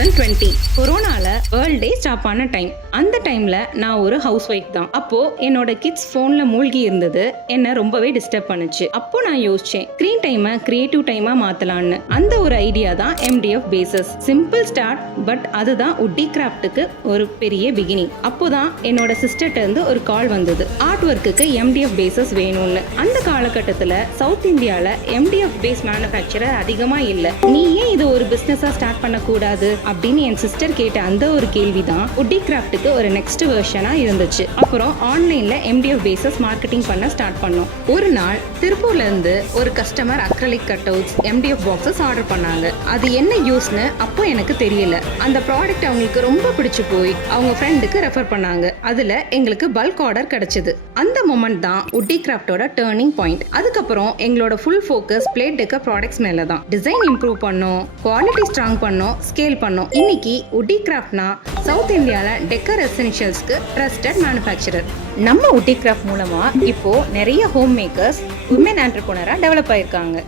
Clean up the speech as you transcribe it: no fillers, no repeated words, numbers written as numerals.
2020 கொரோனால world day stop ஆன time. அந்த டைம்ல நான் ஒரு ஹவுஸ் ஒய்ஃப் தான். அப்போ என்னோட கிட்ஸ் போன்ல மூழ்கி இருந்தது என்ன ரொம்பவே டிஸ்டர்ப் பண்ணுச்சு. அப்போ நான் யோசிச்சேன் ஸ்கிரீன் டைமை கிரியேட்டிவ் டைமா மாத்தலாம்னு. அந்த ஒரு ஐடியா தான் MDF bases. Simple start, but அதுதான் உட்டி கிராஃப்ட்டுக்கு ஒரு பெரிய பிகினிங். அப்போதான் என்னோட சிஸ்டர்ட்ட இருந்து ஒரு கால் வந்தது, ஆர்ட் ஒர்க்குக்கு MDF பேசஸ் வேணும்னு. அந்த காலகட்டத்துல சவுத் இந்தியால MDF பேஸ் மேனுஃபேக்சரர் அதிகமா இல்ல. நீ ஏன் இது ஒரு பிசினஸா ஸ்டார்ட் பண்ண கூடாது அப்படின்னு என் சிஸ்டர் கேட்ட அந்த ஒரு கேள்விதான் உட்டி கிராஃப்ட்டுக்கு ஒரு நெக்ஸ்ட் வெர்ஷனா இருந்துச்சு. அப்புறம் ஆன்லைன்ல MDF பேசஸ் மார்க்கெட்டிங் பண்ண ஸ்டார்ட் பண்ணோம். ஒரு நாள் திருப்பூர்ல இருந்து ஒரு customer acrylic cut outs MDF boxes order பண்ணாங்க. அது என்ன யூஸ்னு அப்போ எனக்கு தெரியல. அந்த ப்ராடக்ட் அவங்களுக்கு ரொம்ப பிடிச்சு போய் அவங்க ஃப்ரெண்டுக்கு ரெஃபர் பண்ணாங்க. அதுல எங்களுக்கு பல்க் ஆர்டர் கிடைச்சது. அந்த மொமெண்ட் தான் உட்டி கிராஃப்டோட டர்னிங் பாயிண்ட். அதுக்கப்புறம் எங்களோட full focus plate decor products மேல தான். டிசைன் இம்ப்ரூவ் பண்ணோம், குவாலிட்டி ஸ்ட்ராங் பண்ணோம், ஸ்கேல் பண்ணோம். இன்னைக்கு உட்டி கிராஃப்ட்னா சவுத் இந்தியால டெக்கர் எசென்ஷியல்ஸ்க்கு ட்ரஸ்டட் மேனுஃபேக்சரர். நம்ம உட்டி கிராஃப்ட் மூலமா இப்போ நிறைய home makers women entrepreneur develop ஆயிருக்காங்க.